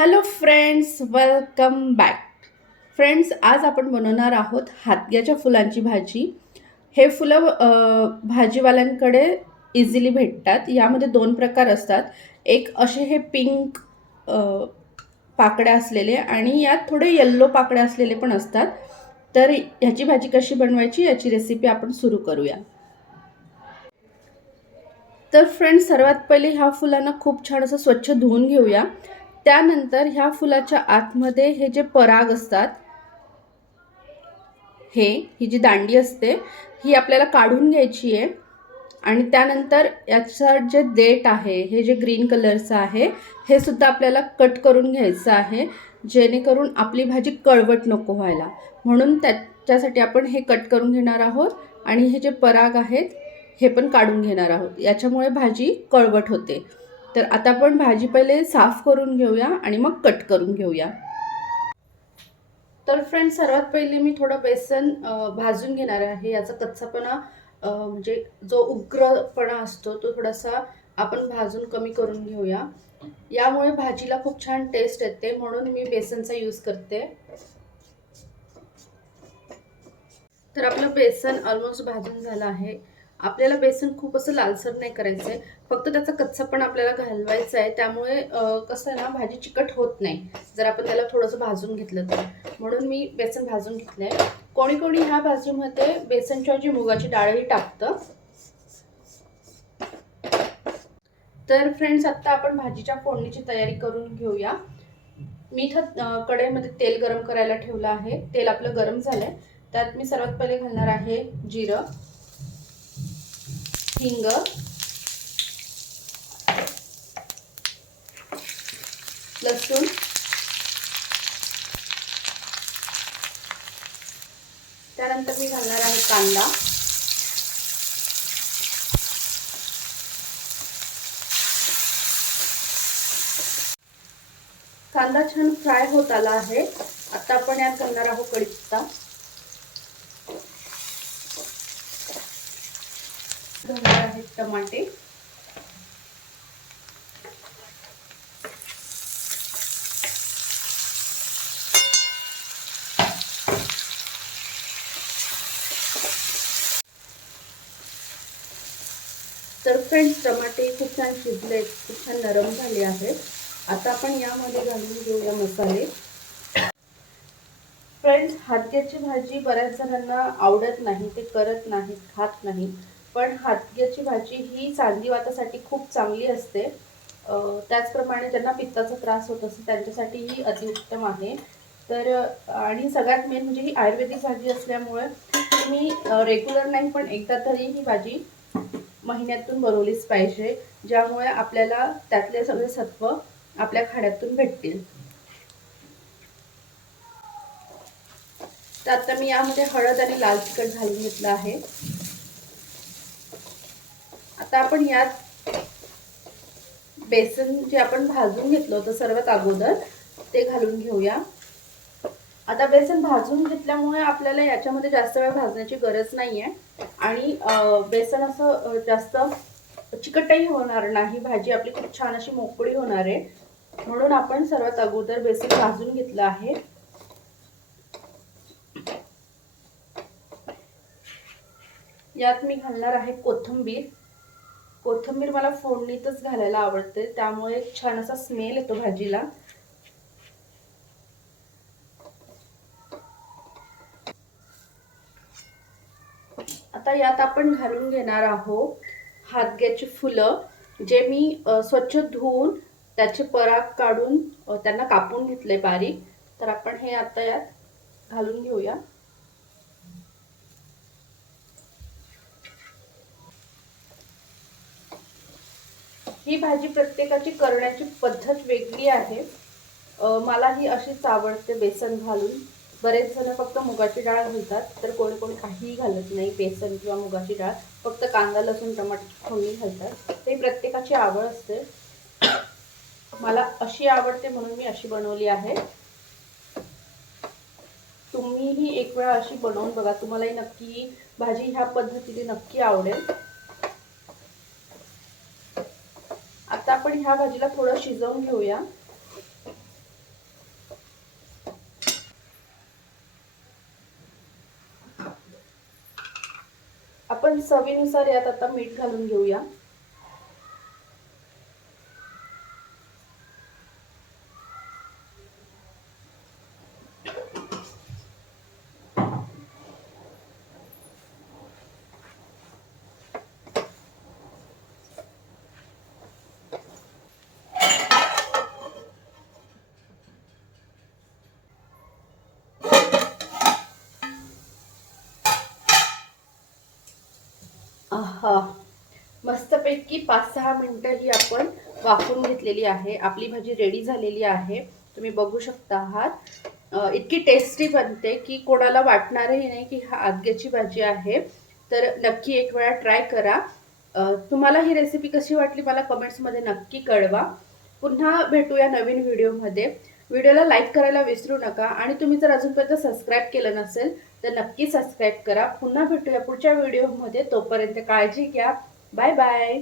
Hello friends welcome back friends आज आपण बनवणार आहोत हातग्याच्या फुलांची भाजी. हे फुलं भाजीवाल्यांकडे इझिली भेटतात. यामध्ये दोन प्रकार असतात. एक असे हे पिंक पाकड्या असलेले आणि यात थोडे येल्लो पाकड्या असलेले पण असतात. तर ह्याची भाजी कशी बनवायची याची रेसिपी आपण सुरू करूया. तर फ्रेंड्स सर्वात पहिले ह्या फुलांना खूप छान असं स्वच्छ धुवून घेऊया. त्यानंतर ह्या फुलाच्या आतमध्ये हे जे पराग असतात हे ही जी दांडी असते ही आपल्याला काढून घ्यायची आहे आणि त्यानंतर याचं जे देठ आहे हे जे ग्रीन कलरचं आहे हे सुद्धा आपल्याला कट करून घ्यायचं आहे जेणेकरून आपली भाजी कळवट नको व्हायला. म्हणून त्याच्यासाठी आपण हे कट करून घेणार आहोत आणि हे जे पराग आहेत हे पण काढून घेणार आहोत. याच्यामुळे भाजी कळवट होते. तर आता आपण भाजी पहिले साफ करून घेऊया आणि मग कट करून घेऊया. तर फ्रेंड सर्वात पहिले मी थोडं बेसन भाजून घेणार आहे. याचा कच्चापणा म्हणजे जो उग्रपणा असतो तो थोडासा आपण भाजून कमी करून घेऊया. यामुळे भाजीला खूप छान टेस्ट येते म्हणून मी बेसनचा यूज करते. तर आपलं बेसन ऑलमोस्ट भाजून झालं आहे. आपल्याला बेसन खूप असं लालसर नाही करायचं आहे फक्त त्याचा कच्चा पण आपल्याला घालवायचा आहे. त्यामुळे कसं आहे ना भाजी चिकट होत नाही. जर आपण त्याला थोडंसं भाजून घेतलं तर. म्हणून मी बेसन भाजून घेतलं आहे कोणी कोणी ह्या भाजीमध्ये बेसनच्या जी मुगाची डाळही टाकतं. तर फ्रेंड्स आत्ता आपण भाजीच्या फोडणीची तयारी करून घेऊया. मी इथं कढईमध्ये तेल गरम करायला ठेवलं आहे. तेल आपलं गरम झालं आहे त्यात मी सर्वात पहिले घालणार आहे जिरं हिंग लसूण. त्यानंतर मी घालणार आहे कांदा. कांदा छान फ्राय होत आला आहे. आता आपण यात घालणार आहोत कडीपत्ता घालणार आहेत टमाटे तर फ्रेंड्स टमाटे खूप छान शिजले खूप छान नरम झाले आहेत. आता आपण यामध्ये घालून घेऊया मसाले. फ्रेंड्स हातग्याची भाजी बऱ्याच जणांना आवडत नाही ते करत नाहीत खात नाही पण हातग्याची भाजी ही सांधिवातासाठी खूप चांगली असते. त्याचप्रमाणे ज्यांना पित्ताचा त्रास होत असतो त्यांच्यासाठी ही अतिउत्तम आहे. तर आणि सगळ्यात मेन म्हणजे ही आयुर्वेदिक भाजी असल्यामुळे तुम्ही रेग्युलर नाही पण एकदा तरी ही भाजी महिन्यातून बनवलीच पाहिजे ज्यामुळे आपल्याला त्यातले सगळे सत्व आपल्या खाण्यातून भेटतील. तर आता मी यामध्ये हळद आणि लाल तिखट घालून घेतलं आहे. आता आपण यात बेसन जे आपण भाजून घेतलं होतं सर्वात अगोदर ते घालून घेऊया. आता बेसन भाजून घेतल्यामुळे आपल्याला याच्यामध्ये जास्त वेळ भाजण्याची गरज नाही आहे आणि बेसन असं जास्त चिकटही होणार नाही. भाजी आपली खूप छान अशी मोकळी होणार आहे. म्हणून आपण सर्वात अगोदर बेसन भाजून घेतलं आहे. यात मी घालणार आहे कोथिंबीर. कोथिंबीर मला फोडणीतच घालायला आवडते. त्यामुळे छान असा स्मेल येतो भाजीला. आता यात आपण घालून घेणार आहोत हातग्याची फुलं जे मी स्वच्छ धुवून त्याचे पराग काढून त्यांना कापून घेतले बारीक. तर आपण हे आता यात घालून घेऊया. ही भाजी प्रत्येकाची करण्याची पद्धत वेगळी आहे. मला ही अशीच आवडते बेसन घालून. बरेच जण फक्त मुगाची डाळ घालतात तर कोणी कोणी काहीही घालत नाही बेसन किंवा मुगाची डाळ फक्त कांदा लसूण टमाटर फोडणी घालतात. ते प्रत्येकाची आवड असते. मला अशी आवडते म्हणून मी अशी बनवली आहे. तुम्हीही एक वेळा अशी बनवून बघा. तुम्हालाही नक्की भाजी ह्या पद्धतीने नक्की आवडेल. आता आपण ह्या भाजीला थोडं शिजवून घेऊया. आपण चवीनुसार यात आता मीठ घालून घेऊया. हा. मस्तपैकी पाच सहा मिनटं ही आपण वाफून घेतलेली आहे. आपली भाजी रेडी झालेली आहे. तुम्ही बघू शकता आहात. इतकी टेस्टी बनते की कोणाला वाटणारही नाही की हा आदग्याची भाजी आहे. तर नक्की एक वेळा ट्राय करा. तुम्हाला ही रेसिपी कशी वाटली मला कमेंट्समध्ये नक्की कळवा. पुन्हा भेटूया नवीन व्हिडिओमध्ये व्हिडिओला लाईक करायला विसरू नका. आणि तुम्ही जर अजूनपर्यंत सबस्क्राईब केलं नसेल तर नक्की सबस्क्राईब करा. पुन्हा भेटूया पुढच्या व्हिडिओमध्ये तोपर्यंत काळजी घ्या. Bye bye